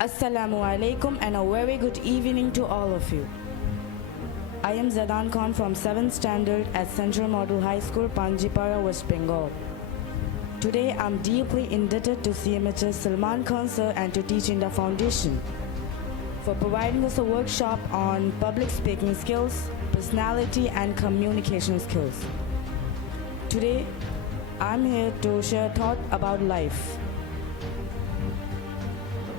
Assalamu alaikum and a very good evening to all of you. I am Zaidaan Khan from 7th Standard at Central Model High School, Panjipara, West Bengal. Today I am deeply indebted to CMHS Salman Khan sir and to Teach India Foundation for providing us a workshop on public speaking skills, personality and communication skills. Today I am here to share a thought about life.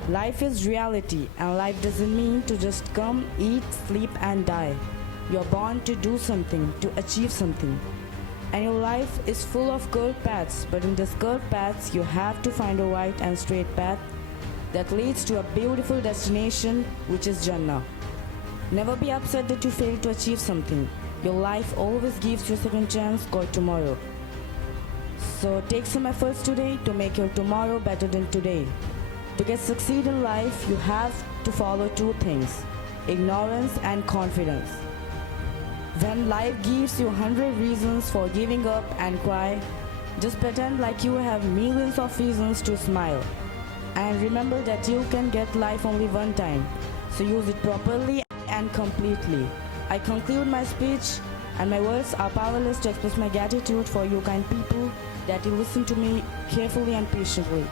Life is reality, and life doesn't mean to just come, eat, sleep and die. You're born to do something, to achieve something. And your life is full of curved paths, but in these curved paths you have to find a right and straight path that leads to a beautiful destination, which is Jannah. Never be upset that you failed to achieve something. Your life always gives you a second chance called tomorrow. So take some efforts today to make your tomorrow better than today. To succeed in life, you have to follow two things: ignorance and confidence. When life gives you 100 reasons for giving up and cry, just pretend like you have millions of reasons to smile. And remember that you can get life only one time, so use it properly and completely. I conclude my speech, and my words are powerless to express my gratitude for you kind people that you listen to me carefully and patiently.